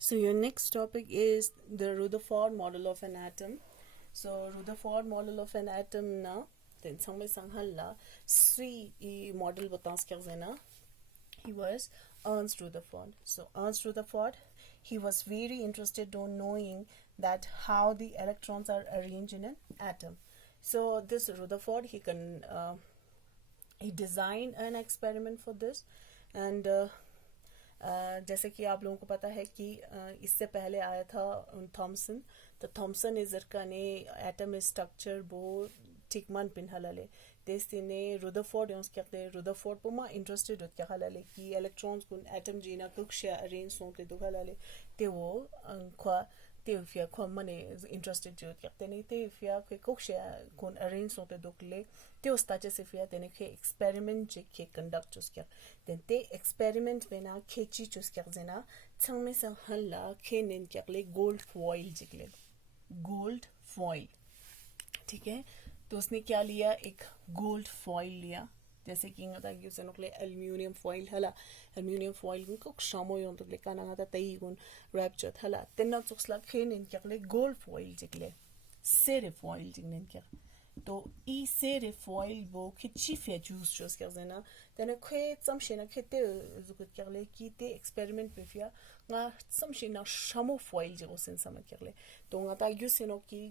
So your next topic is the Rutherford model of an atom. So Rutherford model of an atom na then sangme sanghalla sui I model botans na he was Ernst Rutherford. So Ernst Rutherford, he was very interested in knowing that how the electrons are arranged in an atom. So this Rutherford, he designed an experiment for this, and जैसे कि आप लोगों को पता है कि इससे पहले आया था थॉमसन. तो थॉमसन इजर ने एटम स्ट्रक्चर बो ठीक मन पिन हलाले तेस्तिने रुदरफोर्ड योंस कहते रुदरफोर्ड पोमा इंटरेस्टेड होत क्या हलाले कि इलेक्ट्रॉन्स कुन एटम जीना कुछ अरेंज सोते दो हलाले ते वो ख्वा ते फिया ख्वा मने इंटरेस्टेड जो कहते नहीं ते फिया कोई कुछ कुन अरेंज सोते दो ले ते उस ताजे से फिया तेने के एक्सपेरिमेंट जे के कंडक्ट चुस क्या then ते एक्सपेरिमेंट में ना खेची चुस क्या जना चंग में संग हल्ला खे निन क्या ले गोल्ड फॉइल जिकले गोल्ड फॉइल. ठीक है, तो उसने क्या लिया, एक गोल्ड फॉइल लिया. जैसे कि ngata gi usen okle aluminium foil hala aluminium foil gun ko shamo yon to le kana ngata tai gun rapture hala tenna tsoksla khenin kyakle gold foil jikle sere foil jignen kya तो ई से रिफॉइल वो खिची फे juice जोस कर देना तने खे समशेना खेते जुक करले की ते एक्सपेरिमेंट पे फिया nga समशेना शमो फॉइल जो सेन सम करले तो nga ता यूसेनो की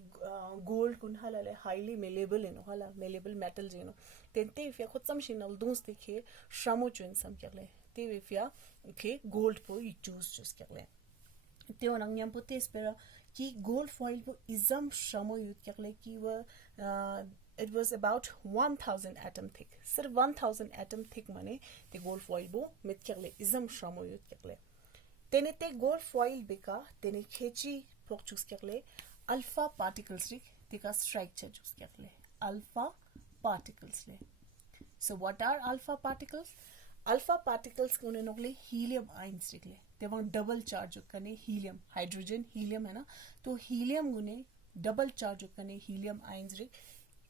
गोल्ड कुन हलाले हाईली मेलेबल नो हला मेलेबल मेटल जेनो तेंते फिया खुद समशेना दोस्त देखे शमो चुन सम करले ते फिया के गोल्ड पो ई जूस जोस करले ते ओनंग यम पोते स्पेरा कि गोल्ड फॉइल वो इजम शमो यूज करले कि वो it was about 1000 atom thick. सिर्फ 1000 atom thick माने ते गोल्ड फॉइल वो मित करले इजम शमो यूज करले तेने ते गोल्ड फॉइल बेका तेने खेची पोक चूस करले अल्फा पार्टिकल्स रे ते का स्ट्रक्चर चूस करले अल्फा पार्टिकल्स ले. So what are alpha particles? Alpha particles को उन्हें नोकले हीलियम आयंस निकले ते वहाँ डबल चार्ज करने हीलियम हाइड्रोजन हीलियम है ना तो हीलियम उन्हें डबल चार्ज करने हीलियम आयंस रे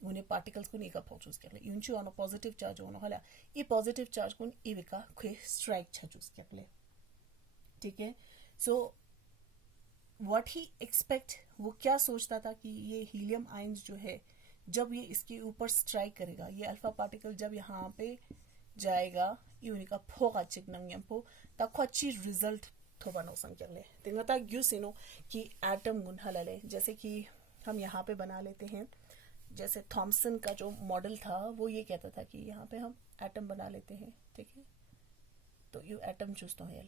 उन्हें पार्टिकल्स को नहीं का पहुँचूस कर ले यूंचू आनो पॉजिटिव चार्ज होना हला ये पॉजिटिव चार्ज को ये विका कोई स्ट्राइक छचूस कर ले. ठीक है, सो व्हाट ही एक्सपेक्ट वो क्या सोचता था कि ये हीलियम आयंस जो है जब ये इसके ऊपर स्ट्राइक करेगा ये अल्फा पार्टिकल जब यहाँ पे जाएगा ये उनका फोगा चिकनंग यंपो तक अच्छी रिजल्ट थोबा नो संग ले तेंगता यूसिनो कि एटम गुन हलाले जैसे कि हम यहाँ पे बना लेते हैं. जैसे थॉमसन का जो मॉडल था वो ये कहता था कि यहाँ पे हम एटम बना लेते हैं. ठीक है, तो यू एटम चूज तो है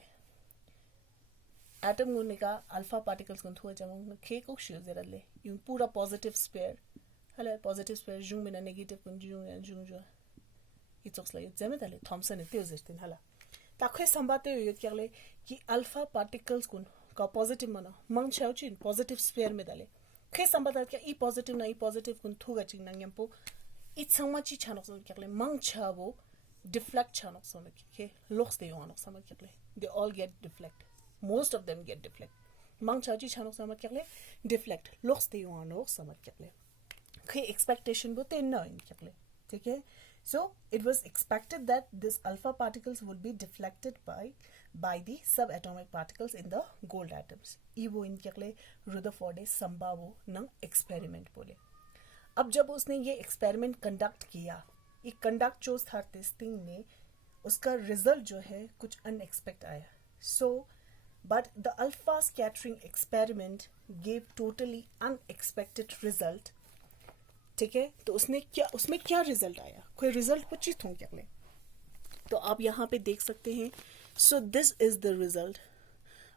एटम गुन का अल्फा पार्टिकल्स गुन थोड़ा जब खे को शिव जरा ले यूं पूरा पॉजिटिव स्पेयर हला पॉजिटिव स्पेयर जुंग में नेगेटिव गुन जुंग जुंग जो इट्स लाइक जेमेदाले थॉमसन ने तेज जस्तिन हला ताखे संबाते यो करले कि अल्फा पार्टिकल्स गुन का पॉजिटिव मना मंग छाउचिन पॉजिटिव स्फीयर में डाले खे संबाता क्या ई पॉजिटिव ना ई पॉजिटिव गुन थुगा चिन नंगयंपो इट्स समाची छानक सम करले मंग छावो डिफ्लेक्ट छानक सम के लॉक्स दे योनक सम करले they all get deflect most of them get deflect मंग छाउची छानक सम करले डिफ्लेक्ट लॉक्स दे योनक सम करले खे एक्सपेक्टेशन बो ते न इन करले. ठीक है, so it was expected that this alpha particles would be deflected by the subatomic particles in the gold atoms. वो इनके रुदरफोर्ड संभावो नंग एक्सपेरिमेंट बोले. अब जब उसने ये एक्सपेरिमेंट कंडक्ट किया ये कंडक्ट जो था टेस्टिंग ने उसका रिजल्ट जो है कुछ अनएक्सपेक्ट आया. So but the alpha scattering experiment gave totally unexpected result. ठीक है, तो उसमें क्या रिजल्ट आया कोई रिजल्ट पचित हो क्या ले तो आप यहाँ पे देख सकते हैं. So this is the result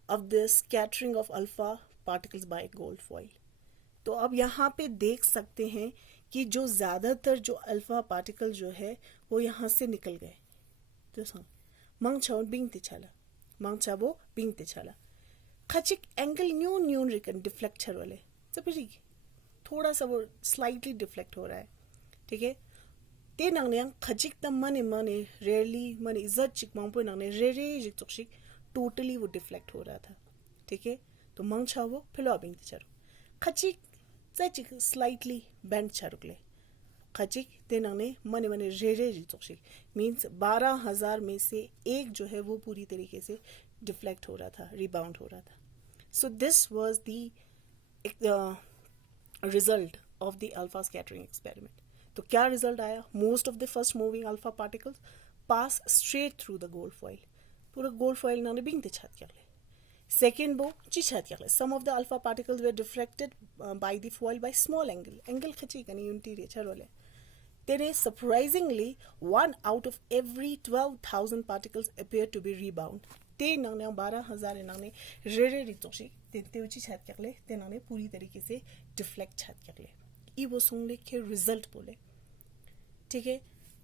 of the scattering of alpha particles by gold foil. तो आप यहाँ पे देख सकते हैं कि जो ज़्यादातर जो अल्फा पार्टिकल जो है वो यहाँ से निकल गए. तो सांग मंग छाव बिंग तिछाला मंग छावो बिंग तिछाला खचिक एंगल न्यून रिकन डिफ्लेक्ट छर वाले सब थोड़ा सा वो स्लाइटली डिफ्लेक्ट हो रहा है. ठीक है, ते नंगने खजिक तम मने रेयरली मने इज्जत चिक मांग पे नंगने रे जिक चोक्षिक टोटली वो डिफ्लेक्ट हो रहा था. ठीक है, तो मंग छावो फिलो अबिंग तिचारो खजिक चिक स्लाइटली बेंड छारुकले खजिक ते नंगने मने रे जिक चोक्षिक मीन्स 12,000 में से एक जो है वो पूरी तरीके से डिफ्लेक्ट हो रहा था रिबाउंड हो रहा था. So this was the result of the alpha scattering experiment. तो क्या रिजल्ट आया? Most of the first moving alpha particles pass straight through the gold foil. पूरा गोल्ड फॉइल नाने बिंग छात कर ले. Second bow ची छात कर ले. Some of the alpha particles were deflected by the foil by small angle. Angle खची कनी interior छरोले. Then surprisingly, 1 out of every 12,000 particles appeared to be rebound. ते नंगने 12,000 नंगने रेरे रितोशी ते उची छात कर ले. ते नंगने पूरी तरीके से डिफ्लेक्ट छात कर ले. ये वो सुनने के रिजल्ट बोले. ठीक है.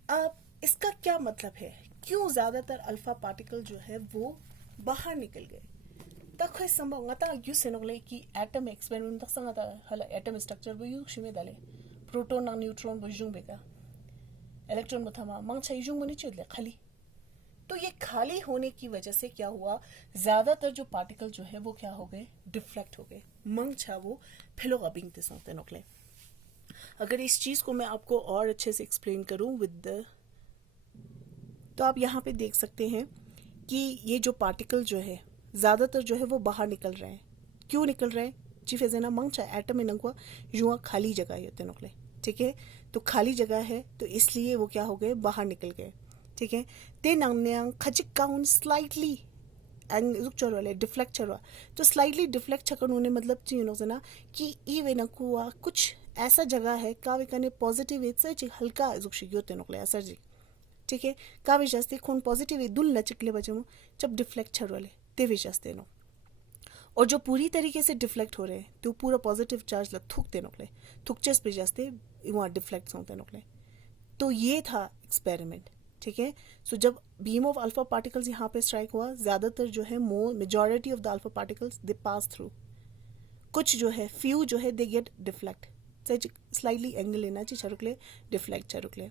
अब इसका क्या मतलब है? क्यों ज्यादातर अल्फा पार्टिकल जो है वो बाहर निकल गए? तक है संभव ngata यू सेनोले कि एटम एक्सपेरिमेंट तक संगता हला एटम स्ट्रक्चर वो यू शिमे दाले प्रोटॉन ना न्यूट्रॉन बजुंग बेका इलेक्ट्रॉन बथमा मंग छ युंग मनि चले खाली. तो ये खाली होने की वजह से क्या हुआ? ज्यादातर जो पार्टिकल जो है वो क्या हो गए? डिफ्लेक्ट हो गए. मंग छा वो फेलो अबिंग ते संगते नोकले. अगर इस चीज को मैं आपको और अच्छे से एक्सप्लेन करूं विद द, तो आप यहाँ पे देख सकते हैं कि ये जो पार्टिकल जो है ज्यादातर जो है वो बाहर निकल रहे हैं. क्यों निकल रहे हैं? चीफ एजेना मंगचा एटम में नंगवा युवा खाली जगह होते नोकले. ठीक है. तो खाली जगह है तो इसलिए वो क्या हो गए? बाहर निकल गए. ठीक है. ते नंगने खचिक काउन स्लाइटली रुक चलो वाले डिफ्लेक्ट चलो. तो स्लाइटली डिफ्लेक्ट छकन होने मतलब चीज नो ना कि ई वे नकुआ कुछ ऐसा जगह है कावे कने पॉजिटिव इट्स ची हल्का जुक्षी योते नोकले असर जी. ठीक है. कावे जास्ती खून पॉजिटिव दुल लचिकले बचमो जब डिफ्लेक्ट छड़ वाले ते वे जास्ते नो. और जो पूरी तरीके से डिफ्लेक्ट हो रहे हैं तो पूरा पॉजिटिव चार्ज लग थूकते नोकले थुकचेस पे जास्ते वहाँ डिफ्लेक्ट होते नोकले. तो ये था एक्सपेरिमेंट. ठीक है. सो जब बीम ऑफ अल्फा पार्टिकल्स यहाँ पे स्ट्राइक हुआ ज्यादातर जो है majority of the alpha particles they pass through. कुछ जो है फ्यू जो है they get deflect slightly angle लेना चाहिए छरुकले डिफ्लेक्ट छरुकले.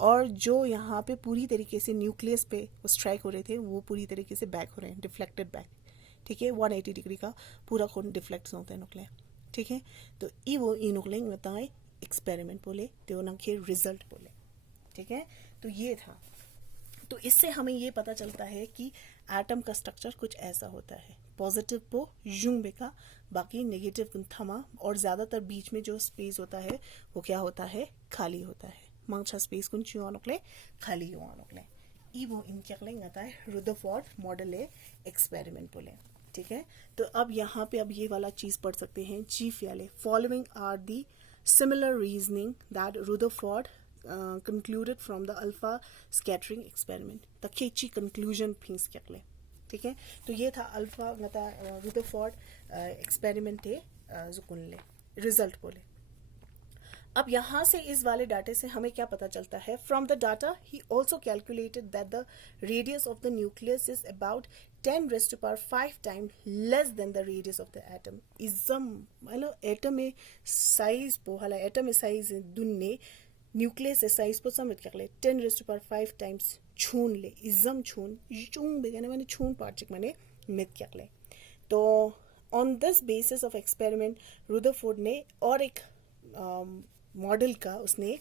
और जो यहाँ पे पूरी तरीके से न्यूक्लियस पे वो स्ट्राइक हो रहे थे वो पूरी तरीके से बैक हो रहे हैं डिफ्लेक्टेड बैक. ठीक है. 180 डिग्री का पूरा खून डिफ्लेक्ट होते हैं नुकले. ठीक है. तो ई वो ई नुकले बताए एक्सपेरिमेंट बोले तो नखे रिजल्ट बोले. ठीक है. तो ये था. तो इससे हमें ये पता चलता है कि एटम का स्ट्रक्चर कुछ ऐसा होता है. पॉजिटिव को यूं बेका बाकी नेगेटिव थमा और ज्यादातर बीच में जो स्पेस होता है वो क्या होता है? खाली होता है. मंगछा स्पेस कुन च्योनोकले खाली युवानोकले. ई वो इनके आता है रुदरफोर्ड मॉडल एक्सपेरिमेंट बोले. ठीक है. तो अब यहाँ पे अब ये वाला चीज पढ़ सकते हैं. चीफ वाले following are the similar reasoning that Rutherford concluded from the alpha scattering experiment. तखेची conclusion फिंस क्या ले. ठीक है. तो ये था अल्फा गता रुदरफोर्ड एक्सपेरिमेंट थे जो कुन ले रिजल्ट बोले. अब यहाँ से इस वाले डाटे से हमें क्या पता चलता है? From the data he also calculated that the radius of the nucleus is about 10⁵ time less than the radius of the atom. Is am मतलब एटम में साइज पोहला एटम में साइज दुन्ने न्यूक्लियस साइज पर समझ कर ले 10⁵ टाइम्स छून ले इजम छून चून बेगने मैंने छून पार्टिक मैंने मित कर ले. तो on this basis of experiment Rutherford ने और एक मॉडल का उसने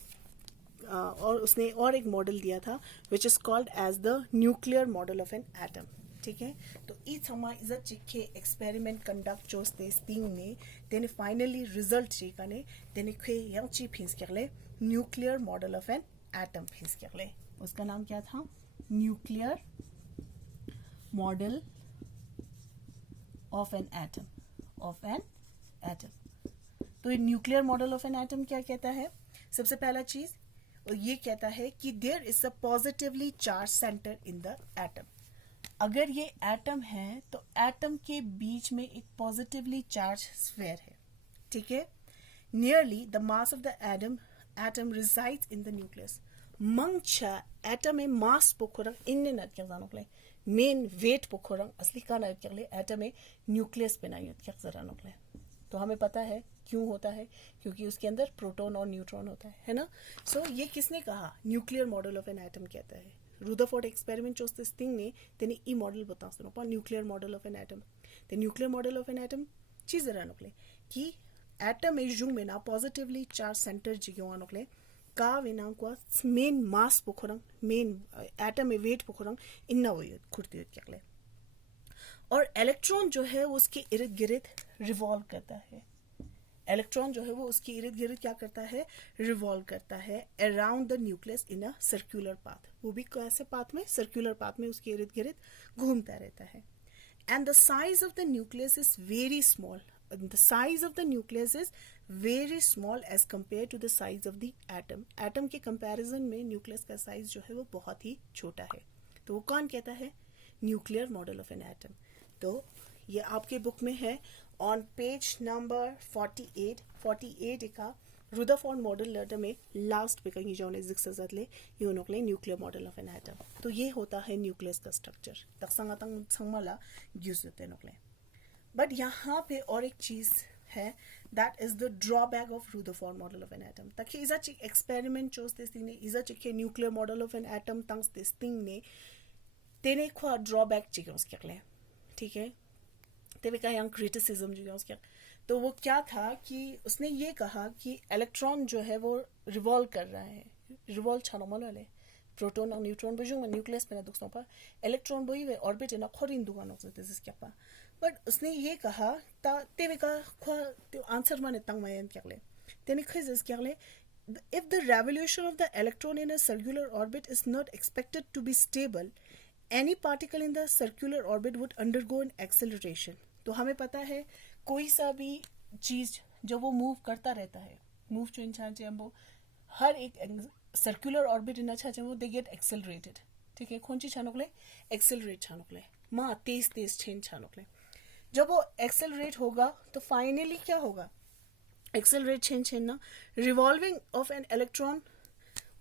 और एक मॉडल दिया था which is called as the nuclear model of an atom. ठीक है. तो इस हमारा इज्जत चिखे एक्सपेरिमेंट कंडक्ट चोस्ते स्टिंग ने देने फाइनली रिजल्ट चिकाने देने खे यंग ची फिंस कर ले nuclear model of an atom फिंस कर ले. उसका नाम क्या था? Nuclear model of an atom. तो nuclear model of an atom क्या कहता है? सबसे पहला चीज और ये कहता है कि there is a positively charge centre in the atom. अगर ये एटम है तो एटम के बीच में एक पॉजिटिवली चार्ज स्फीयर है. ठीक है. Nearly the mass of the atom resides in the nucleus. मंगछा एटम में मास पोखरंग इन्ने नट क्या जानो ले मेन वेट पोखरंग असली का नट क्या ले एटम में न्यूक्लियस पे ना क्या जरा नो ले. तो हमें पता है क्यों होता है, क्योंकि उसके अंदर प्रोटॉन और न्यूट्रॉन होता है ना. सो ये किसने कहा? Nuclear model of an atom कहता है. रुदरफोर्ड एक्सपेरिमेंट चोस्ते स्टिंग ने तेने ई मॉडल बता सुनो पा nuclear model of an atom. The nuclear model of an atom चीज जरा नोकले कि एटम में जुंग में ना पॉजिटिवली चार्ज सेंटर जियो नोकले का वेना को मेन मास पोखरंग मेन एटम में वेट पोखरंग इन्ना वो खुर्ती क्या ले. और इलेक्ट्रॉन जो है वो उसके इर्द गिर्द रिवॉल्व करता है। इलेक्ट्रॉन जो है वो उसके इर्द गिर्द क्या करता है, रिवॉल्व करता है around the nucleus in a circular path, वो भी कैसे पाथ में, सर्कुलर पाथ में उसके इर्द गिर्द घूमता रहता है। And the size of the nucleus is very small, the size of the nucleus is very small as compared to the size of the atom. atom के comparison में nucleus का size जो है वो बहुत ही छोटा है। तो वो कौन कहता है, nuclear model of an atom। तो ये आपके बुक में है on page number 48 का रुदरफोर्ड मॉडल लेटर में लास्ट पे कहीं जो जिक्सले यूनोक्ले nuclear model of an atom. तो ये होता है न्यूक्लियस का स्ट्रक्चर तक संगमला यूज होते नोक्ले। बट यहाँ पे और एक चीज है, that is the drawback of Rutherford model of an atom. ताकि इजा चिक एक्सपेरिमेंट चोस तिने इजा चिक के nuclear model of an atom तंग तिने तेने ख्वा ड्रॉबैक चिक उसके, ठीक है, तेरे का यहाँ क्रिटिसिज्म जो है उसके। तो वो क्या था कि उसने ये कहा कि इलेक्ट्रॉन जो है वो रिवॉल्व कर रहा है, रिवॉल्व छानोमल वाले प्रोटॉन और न्यूट्रॉन बजुंग न्यूक्लियस पे ना दुख सोपा इलेक्ट्रॉन बोई वे ऑर्बिट ना खोरिन दुगा नोक से दिस क्या पा। बट उसने ये कहा ता तेरे का ख्वा तो आंसर माने तंग मायन क्या ले तेने खिस क्या ले, if the revolution of the electron in a circular orbit is not expected to be stable, any particle in the circular orbit would undergo an acceleration। तो हमें पता है कोई सा भी चीज जब वो मूव करता रहता है, मूव जो इंसान चाहिए वो हर एक सर्कुलर ऑर्बिट इन अच्छा वो दे गेट एक्सेलरेटेड, ठीक है, कौन ची छानोकले एक्सेलरेट छानोकले माँ तेज तेज छेन छानोकले। जब वो एक्सेलरेट होगा तो फाइनली क्या होगा, एक्सेलरेट छेन छेन ना रिवॉल्विंग ऑफ एन इलेक्ट्रॉन,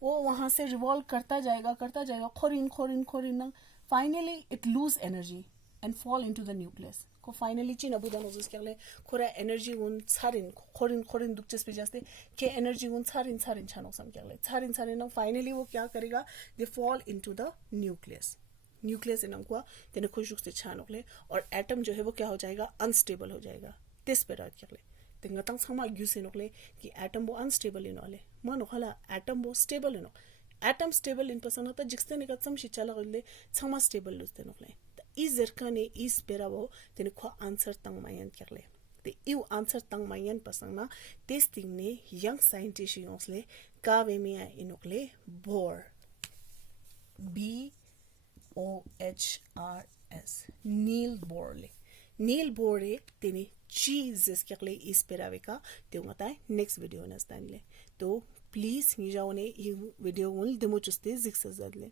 वो वहां से रिवॉल्व करता जाएगा खोरिन खोरिन खोरिन ना finally it lose energy and fall into the nucleus को फाइनली चीन अबुदा नोजिस क्या ले खोरा एनर्जी उन सारिन खोरिन खोरिन दुक्चस पे जाते के एनर्जी उन सारिन सारिन छानो सम क्या ले सारिन सारिन ना फाइनली वो क्या करेगा, they fall into the nucleus. Nucleus in हमको तेने खुश रुख से छानो ले और एटम जो है वो क्या हो जाएगा, अनस्टेबल हो जाएगा। तिस पे रात क्या ले तेंगा तंग समा यूसे नोकले कि एटम वो अनस्टेबल इन वाले मन होला एटम वो stable Eno atom stable in पसंद होता जिक्सते निकट सम शिचा लगले समा स्टेबल लुस्ते नोकले इस जरका ने इस बेरा वो तेने ख्वा आंसर तंग मायन क्या ले ते इव आंसर तंग मायन पसंद ना तेस तिंग ने यंग साइंटिस्ट योंसले कावे में आए इनोकले बोर BOHRS नील बोरले नील बोरे तेने चीज क्या ले इस पेरावे का ते उंगता है नेक्स्ट वीडियो नस्तान ले। तो प्लीज निजाओ ने ये वीडियो उन दिमो चुस्ते जिक्स जदले।